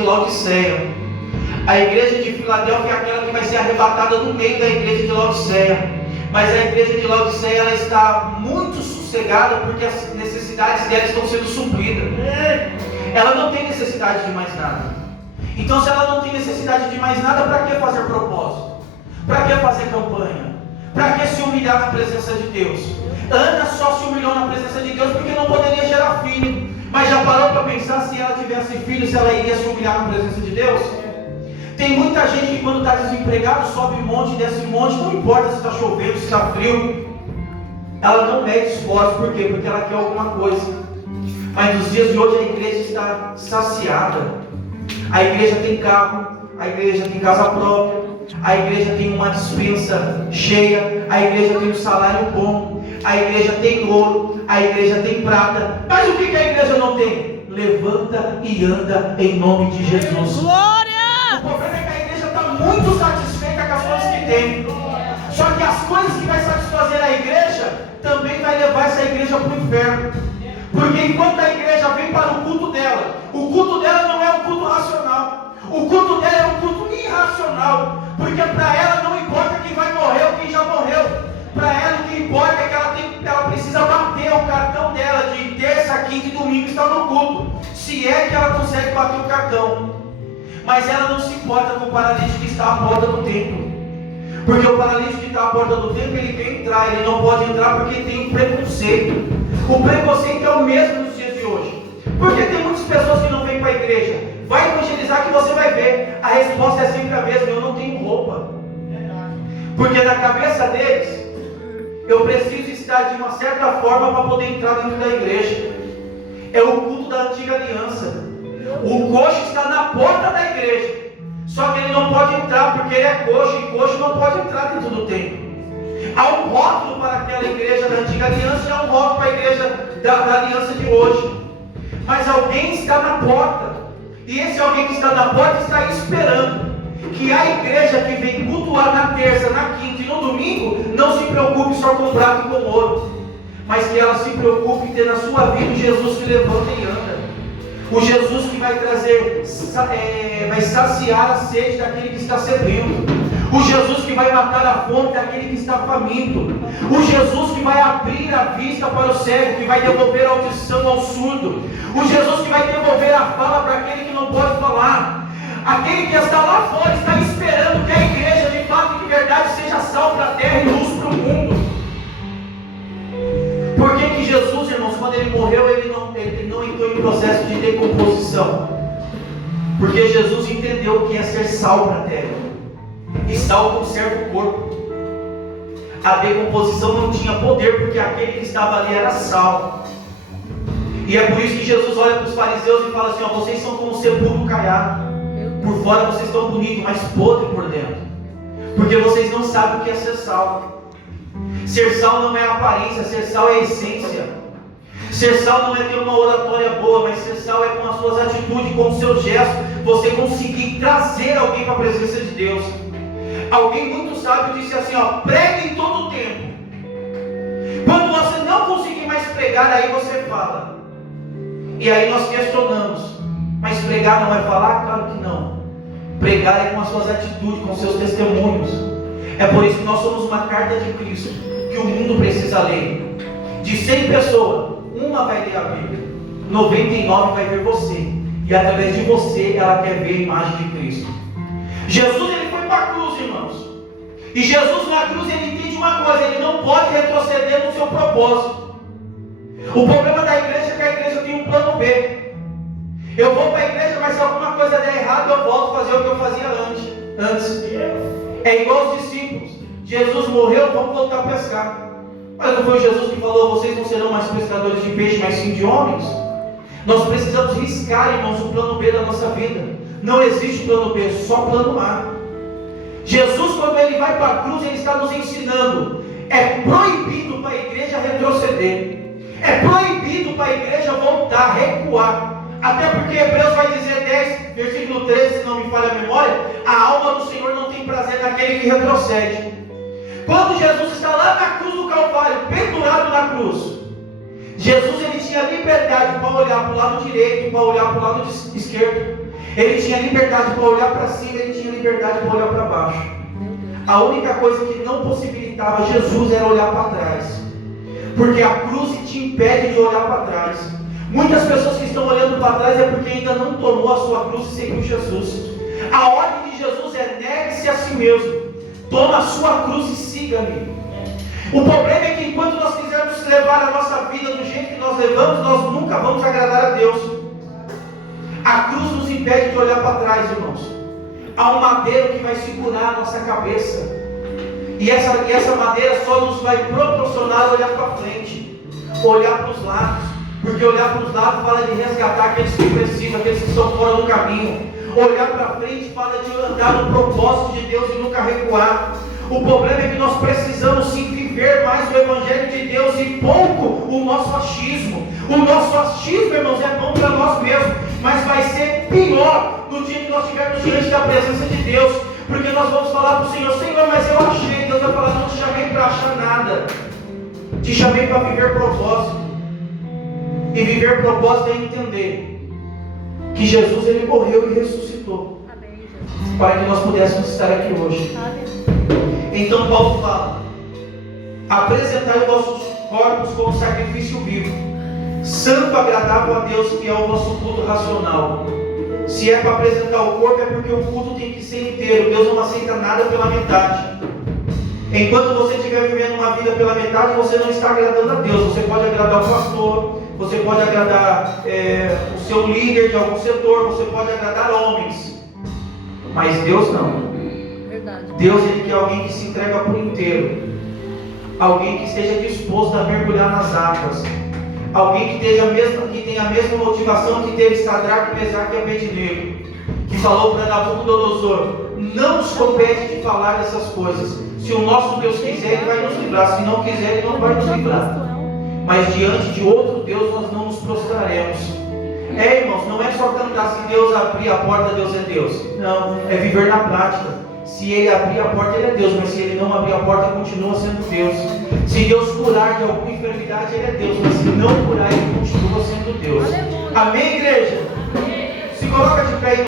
de Laodiceia. A igreja de Filadélfia é aquela que vai ser arrebatada no meio da igreja de Laodiceia. Mas a igreja de Laodiceia, ela está muito sossegada porque as necessidades dela estão sendo supridas. Ela não tem necessidade de mais nada. Então, se ela não tem necessidade de mais nada, para que fazer propósito? Para que fazer campanha? Para que se humilhar na presença de Deus? Ana só se humilhou na presença de Deus porque não poderia gerar filho. Mas já parou para pensar se ela tivesse filho, se ela iria se humilhar na presença de Deus? Tem muita gente que quando está desempregado sobe monte, desce monte, não importa se está chovendo, se está frio. Ela não mede esforço, por quê? Porque ela quer alguma coisa. Mas nos dias de hoje a igreja está saciada. A igreja tem carro, a igreja tem casa própria, a igreja tem uma despensa cheia, a igreja tem um salário bom, a igreja tem ouro, a igreja tem prata. Mas o que a igreja não tem? Levanta e anda em nome de Jesus. Glória! O problema é que a igreja está muito satisfeita com as coisas que tem. Só que as coisas que vai satisfazer a igreja também vai levar essa igreja para o inferno. Porque enquanto a igreja vem para o culto dela não é um culto racional. O culto dela é um culto irracional. Porque para ela não importa quem vai morrer ou quem já morreu. Para ela o que importa é que ela precisa bater o cartão dela de terça, quinta e domingo estar no culto. Se é que ela consegue bater o cartão. Mas ela não se importa com o paralítico que está à porta do templo. Porque o paralítico que está à porta do templo, ele quer entrar, ele não pode entrar porque tem um preconceito. O preconceito é o mesmo nos dias de hoje. Porque tem muitas pessoas que não vêm para a igreja. Vai evangelizar que você vai ver. A resposta é sempre a mesma: eu não tenho roupa. Porque na cabeça deles, eu preciso estar de uma certa forma para poder entrar dentro da igreja. É o culto da antiga aliança. O coxo está na porta da igreja. Só que ele não pode entrar porque ele é coxo. E coxo não pode entrar dentro do templo. Há um rótulo para aquela igreja da antiga aliança e há um rótulo para a igreja da aliança de hoje. Mas alguém está na porta. E esse alguém que está na porta está esperando que a igreja que vem cultuar na terça, na quinta e no domingo não se preocupe só com prata e com ouro, mas que ela se preocupe em ter na sua vida o Jesus que levanta e anda. O Jesus que vai trazer, vai saciar a sede daquele que está sedento. O Jesus que vai matar a fome daquele que está faminto. O Jesus que vai abrir a vista para o cego, que vai devolver a audição ao surdo. O Jesus que vai devolver a fala para aquele que não pode falar. Aquele que está lá fora está esperando que a igreja de fato e de verdade seja sal para a terra e luz para o mundo. Por que Jesus, irmãos, quando ele morreu, ele não entrou em processo de decomposição? Porque Jesus entendeu o que é ser sal para a terra. E sal conserva o corpo. A decomposição não tinha poder, porque aquele que estava ali era sal. E é por isso que Jesus olha para os fariseus e fala assim: ó, vocês são como sepulcro caiado. Por fora vocês estão bonitos, mas podre por dentro. Porque vocês não sabem o que é ser sal. Ser sal não é aparência, ser sal é essência. Ser sal não é ter uma oratória boa, mas ser sal é com as suas atitudes, com os seus gestos, você conseguir trazer alguém para a presença de Deus. Alguém muito sábio disse assim, ó: pregue em todo o tempo. Quando você não conseguir mais pregar, aí você fala. E aí nós questionamos: mas pregar não é falar? Claro que não. Pregar é com as suas atitudes, com os seus testemunhos. É por isso que nós somos uma carta de Cristo, que o mundo precisa ler. De 100 pessoas, uma vai ler a Bíblia, 99 vai ver você. E através de você, ela quer ver a imagem de Cristo. Jesus, ele foi para a cruz, irmãos. E Jesus na cruz, ele entende uma coisa: ele não pode retroceder no seu propósito. O problema da igreja é que a igreja tem um plano B. Eu vou para a igreja, mas se alguma coisa der errado, eu volto a fazer o que eu fazia antes. É igual os discípulos. Jesus morreu, vamos voltar a pescar. Mas não foi o Jesus que falou: vocês não serão mais pescadores de peixe, mas sim de homens? Nós precisamos riscar, irmãos, o plano B da nossa vida. Não existe plano B, só plano A. Jesus, quando ele vai para a cruz, ele está nos ensinando: é proibido para a igreja retroceder. É proibido para a igreja voltar, recuar. Até porque Hebreus vai dizer 10, versículo 13, se não me falha a memória: a alma do Senhor não tem prazer naquele que retrocede. Quando Jesus está lá na cruz do Calvário, pendurado na cruz, Jesus, ele tinha liberdade para olhar para o lado direito, para olhar para o lado esquerdo. Ele tinha liberdade para olhar para cima, ele tinha liberdade para olhar para baixo. A única coisa que não possibilitava Jesus era olhar para trás, porque a cruz te impede de olhar para trás. Muitas pessoas que estão olhando para trás é porque ainda não tomou a sua cruz e seguiu Jesus. A ordem de Jesus é: negue-se a si mesmo, toma a sua cruz e siga-me. O problema é que enquanto nós quisermos levar a nossa vida do jeito que nós levamos, nós nunca vamos agradar a Deus. A cruz nos impede de olhar para trás, irmãos. Há um madeiro que vai segurar a nossa cabeça, e essa madeira só nos vai proporcionar olhar para frente, olhar para os lados, porque olhar para os lados fala de resgatar aqueles que precisam, aqueles que estão fora do caminho. Olhar para frente fala de andar no propósito de Deus e nunca recuar. O problema é que nós precisamos sim viver mais o Evangelho de Deus e pouco o nosso achismo. O nosso achismo, irmãos, é bom para nós mesmos, mas vai ser pior no dia que nós estivermos diante da presença de Deus, porque nós vamos falar para o Senhor: Senhor, mas eu achei. Deus vai falar: não te chamei para achar nada, te chamei para viver propósito. E viver propósito é entender que Jesus, ele morreu e ressuscitou para que nós pudéssemos estar aqui hoje. Então Paulo fala: apresentai os vossos corpos como sacrifício vivo, santo, agradável a Deus, que é o vosso culto racional. Se é para apresentar o corpo, é porque o culto tem que ser inteiro. Deus não aceita nada pela metade. Enquanto você estiver vivendo uma vida pela metade, você não está agradando a Deus. Você pode agradar o pastor, você pode agradar o seu líder de algum setor, você pode agradar homens, mas Deus não. Verdade. Deus, ele quer alguém que se entrega por inteiro, alguém que esteja disposto a mergulhar nas águas, alguém que tenha a mesma motivação que teve Sadraque, Mesaque e Abednego, que falou para Nabucodonosor: não nos compete de falar dessas coisas. Se o nosso Deus quiser, ele vai nos livrar. Se não quiser, ele não vai nos livrar. Mas diante de outro Deus nós não nos prostraremos. Irmãos, não é só cantar: se Deus abrir a porta, Deus é Deus. Não, é viver na prática. Se ele abrir a porta, ele é Deus, mas se ele não abrir a porta, continua sendo Deus. Se Deus curar de alguma enfermidade, ele é Deus, mas se não curar, ele continua sendo Deus. Amém, igreja? Se coloca de pé.